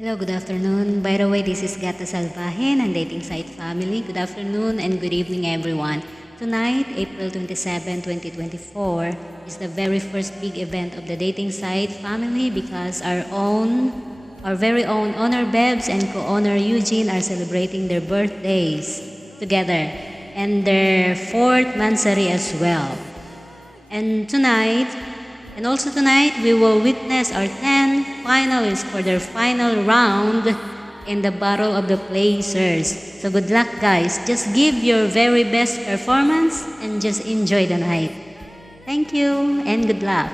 Hello, good afternoon. By the way, this is Gata Salvaje and Dating Site Family. Good afternoon and good evening, everyone. Tonight, April 27, 2024, is the very first big event of the Dating Site Family because our very own Honor Bebs and co-owner Eugene are celebrating their birthdays together and their fourth mansari as well. And also tonight, we will witness our 10 finalists for their final round in the Battle of the Placers. So good luck, guys. Just give your very best performance and just enjoy the night. Thank you and good luck.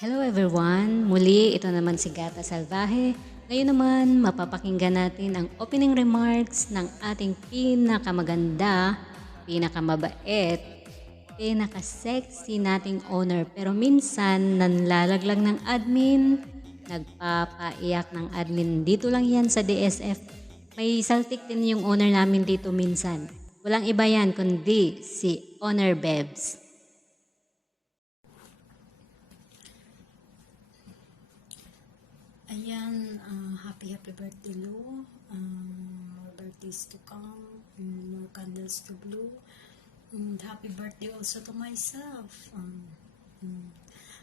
Hello everyone! Muli, ito naman si Gata Salvaje. Ngayon naman, mapapakinggan natin ang opening remarks ng ating pinakamaganda, pinakamabait, pinaka-sexy nating owner. Pero minsan, nanlalaglag ng admin, nagpapaiyak ng admin. Dito lang yan sa DSF. May saltik din yung owner namin dito minsan. Walang iba yan kundi si Owner Bebs. Ayan, happy birthday Lou. More birthdays to come, more candles to blow. And happy birthday also to myself.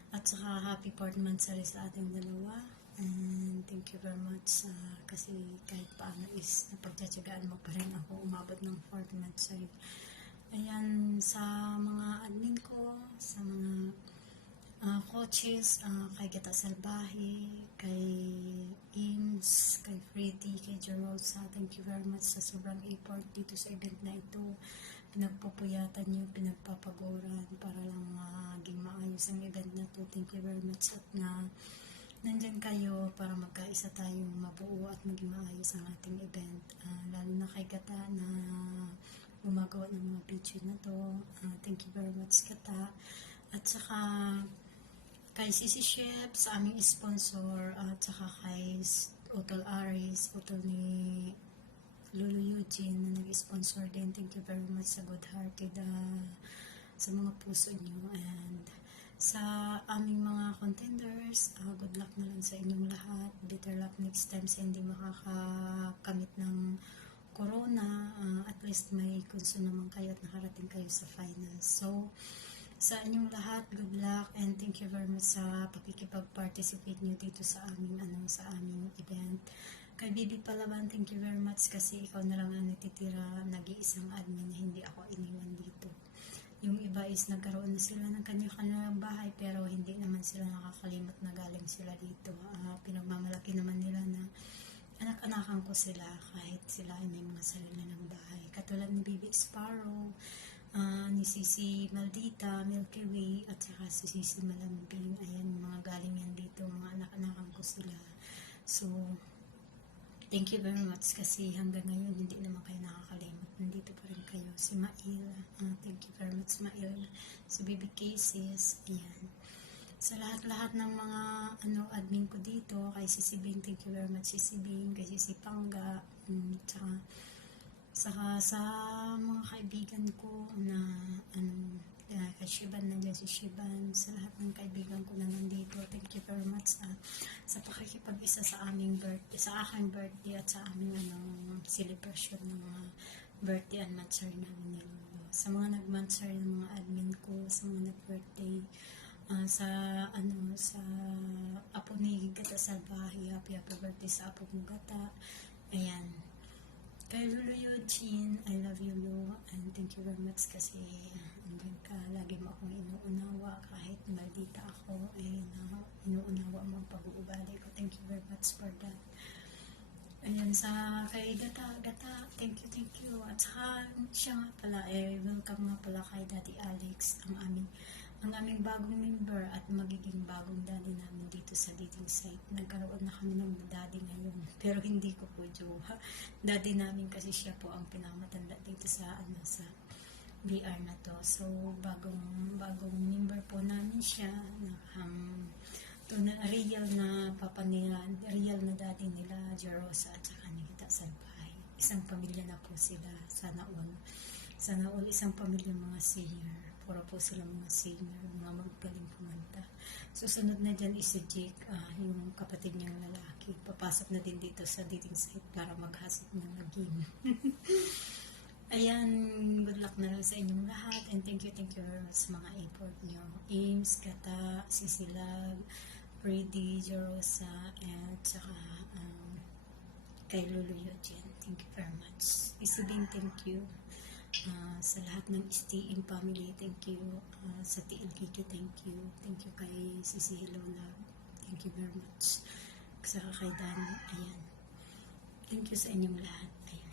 At saka happy 4th monthsary sa ating dalawa. And thank you very much kasi kahit paano is napagtsatsagaan mo pa rin ako umabot ng 4th monthsary. Ayan, sa mga admin ko, sa mga coaches, kay Gata Salvaje, kay Eames, kay Freddy, kay Jerosa, thank you very much sa sobrang effort dito sa event na ito. Pinagpupuyatan nyo, pinagpapagoran para lang maging maayos ang event na to. Thank you very much at nandyan kayo para magkaisa tayong mabuo at maging maayos ang ating event. Lalo na kay Gata na gumagawa ng mga video na to. Thank you very much, Gata. At saka kay Sisi Chef sa aming sponsor, at saka kay Hotel Aris, hotel ni Lolo Eugene na nag-sponsor din. Thank you very much sa good-hearted sa mga puso nyo. And sa aming mga contenders, good luck na lang sa inyong lahat. Better luck next time sa hindi makakakamit ng corona. At least may kunso naman kayo at nakarating kayo sa finals. So, sa inyong lahat, good luck and thank you very much sa pakikipag-participate nyo dito sa aming event. Kay Bibi Palaban, thank you very much kasi ikaw na lang ang natitira, nag-iisang admin na hindi ako iniwan dito. Yung iba is nagkaroon na sila ng kanya-kanyang bahay pero hindi naman sila nakakalimot na galing sila dito. Pinagmamalaki naman nila na anak-anakan ko sila kahit sila ay may mga sarili ng bahay. Katulad ni Bibi Sparrow, ni Sisi Maldita, Milky Way, at saka si Sisi Malambing. Ayan, mga galing yan dito, mga anak-anakan ko sila. So, thank you very much kasi hanggang ngayon hindi naman kayo nakakalimot. Nandito pa rin kayo. Si Mail, thank you very much Mail. Si Baby Cases, ayan. Sa lahat-lahat ng mga admin ko dito, kay Sisi Bing, thank you very much Sisi Bing, kay Sisi Pangga, saka sa mga kaibigan ko na kay Shiban, nandiyan si Shiban, sa lahat ng kaibigan ko na nandito, thank you very much sa pakikipag-isa sa aming birthday, sa aking birthday at sa aming celebration ng mga birthday and mansari namin ni Lolo. Sa mga nag-mansari ng mga admin ko, sa mga nag-birthday, sa apo ni Gata Salvaje, happy birthday sa apo mo Gata. Ayan. Kay Lolo Eugene, I love you Lolo, and thank you very much kasi andyan ka, lagi mo akong inuunawa kahit maldita ako, inuunawa mo ang pag-uugali ko. Thank you very much for that. Ayan, kay Gata, thank you. At saka siya nga pala, welcome nga pala kay Daddy Alex, ang aming bagong member at magiging bagong daddy namin dito sa dating site. Nagkaroon na kami ng daddy ngayon, pero hindi ko po jowa. Daddy namin kasi siya po ang pinakamatanda dito sa BR na to. So, bagong member po namin siya. Real na papa nila, real na daddy nila, Jerosa at saka ni Gata Salvaje. Isang pamilya na po sila, sana all isang pamilya mga senior. Puro po sila mga senior, mga magaling kumanta. Susunod na dyan is si Jake, yung kapatid niyang lalaki. papasok na din dito sa dating site para maghasik ng game. Ayan, good luck na lang sa inyong lahat and thank you sa mga effort nyo. Ames, Kata, Sisilag, Freddy, Jerosa, and saka kay Lulu Eugene. Thank you very much. Isibing, thank you. Sa lahat ng STM family, thank you. Sa TLKQ, thank you. Thank you kay Sisi Hello Love. Thank you very much. Saka kay Dani, ayan. Thank you sa inyong lahat. Ayan.